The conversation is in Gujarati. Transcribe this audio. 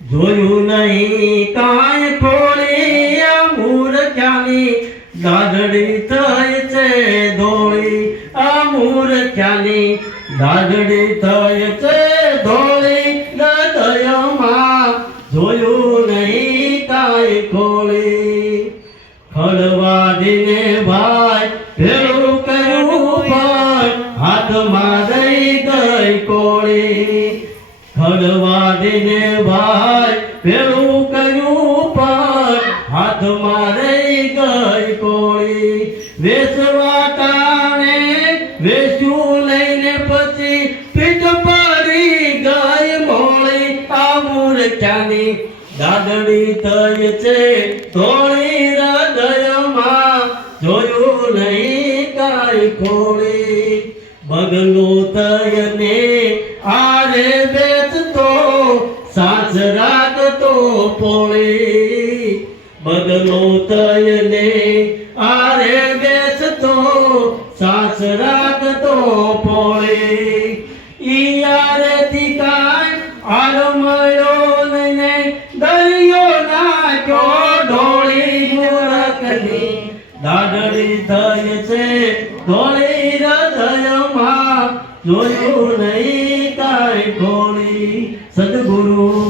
જોયું નહીં, કાંઈ ખોળી અમૂર ખ્યાલી દાદડી થઈ છે ધોળી. અમૂર ખ્યાલી દાદડી થઈ છે ધોળી. હૃદયમાં જોયું નહીં, કાંઈ ખોળી. ખડવા દીને ભાઈ, ભેળું કર્યું ભાઈ, હાથમાં ખડવા દીને ભાઈ પેલું કર્યું ભાઈ હાથમાં રહી ગઈ કોળી. વેસવા ટાણે વેસ્યું લઈને પછી પીઠ પડી ગઈ મોળી. આ મૂર્ખ્યાની દાદડી થઈ છે તોળી હૃદયમાં. જોયું નહીં કાંઈ ખોળી બગલો તયને આરે બેસતો રાત તો પોળી. બગલો તયને આરે બેસતો સાસ રાખતો પોળી. ઈ કાય આરો આરમયો નહીં દરિયો નાખ્યો ઢોળી મુરકની દાદડી થઈ છે, ઢોળી હૃદયમાં જોયું નહીં કાંઈ કોણી સદગુરુ